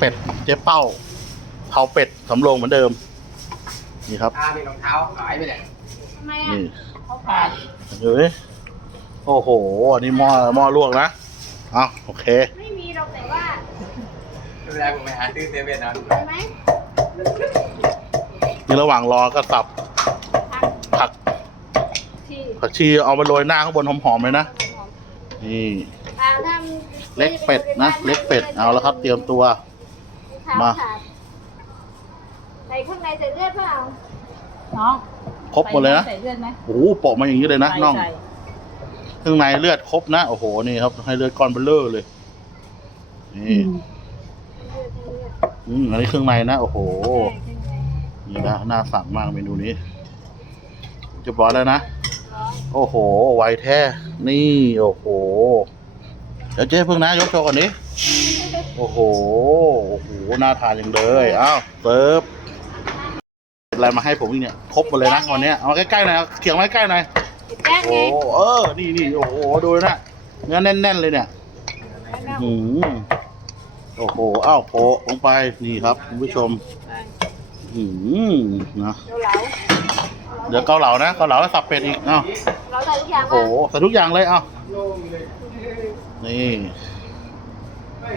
เป็ดเจ๊เป้าเผาเป็ดสำโรงเหมือนเดิม นี่ครับตามีรองเท้าหายไปเนี่ยทำไมอะนี่เขาขาดเฮ้ยโอ้โหอันนี้หม้อหม้อลวกนะเอาโอเค ไม่มีหรอกแต่ว่าไม่เป็นไรผมไปหาซื้อเซเว่นเอาใช่ไหมนี่ระหว่างรอก็สับผักผักที่ผักชีเอามาโรยหน้าข้างบนหอมๆเลยนะนี่ อ่าถ้าเล็กเป็ดนะ เล็กเป็ดเอาแล้วครับ เตรียมตัว มาใส่ข้างในใส่เลือดเปล่าน้องครบหมดเลยนะใส่เลือดไหมโอ้โหโปะมาอย่างนี้เลยนะใส่น้องใส่ข้างในเลือดครบนะโอ้โหนี่ครับ ให้เลือดก้อนเบลเลอร์เลยนี่อืมอันนี้เครื่องในนะโอ้โหนี่นะน่าสั่งมากเมนูนี้เรียบร้อยแล้วนะโอ้โห ไวแท้ นี่ โอ้โห เดี๋ยวเจ๊เพิ่งนะ ยกโชว์ก่อนนี้ โอ้โห โอ้โห น่าทานอย่างเลยอ้าวเซิร์ฟอะไรมาให้ผมอีกเนี่ย ครบหมดเลยนะวันเนี้ยเอาใกล้ๆหน่อยเอาเขียงไว้ใกล้หน่อยติดแป้งโอ้ไงโหเออ นี่นี่โอ้โห ดูนะเนื้อแน่น ๆ เลยเนี่ยหืมโอ้โห อ้าวโปะลงไป นี่ครับคุณผู้ชมหืมนะ เดี๋ยวเหลาเดี๋ยวเกาเหลานะ เกาเหลาแล้วสับเป็ดอีก เอ้า เราใส่ทุกอย่างโอ้โหใส่ทุกอย่างเลย เอ้า นี่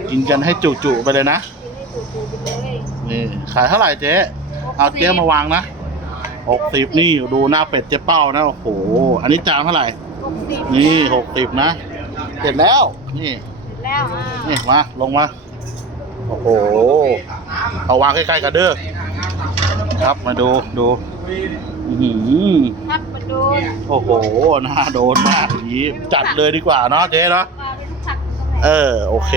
กินกันให้จุๆไปเลยนะกินให้จุๆไปเลยนี่ขายเท่าไหร่เจ๊เอาเจ๊มาวางนะหกสิบนี่ดูหน้าเป็ดเจ๊เป้านะโอ้โห อันนี้จานเท่าไหร่หกสิบนี่หกสิบนะเสร็จแล้ว นี่เสร็จแล้วอ่านี่มาลงมาโอ้โหเอาวางใกล้ๆกันเด้อครับมาดูดูอื้อหือทับมาโดนโอ้โหน่าโดนมากอย่างนี้จัดเลยดีกว่าเนาะเจ๊เนาะมาเป็นผักตรงไหนเออ โอเค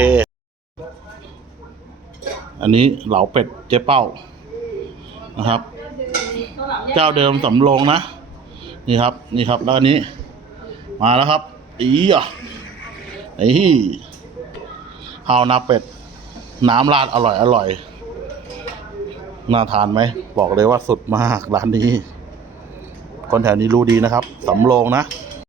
อันนี้เหลาเป็ดเจ๊เป้านะครับ เจ้าเดิมสำโรงนะ นี่ครับ นี่ครับ แล้วอันนี้ มาแล้วครับ อีอะไอ้ข้าวหนาเป็ด น้ำราดอร่อยอร่อยน่าทานไหม บอกเลยว่าสุดมากร้านนี้ คนแถวนี้รู้ดีนะครับสำโรงนะ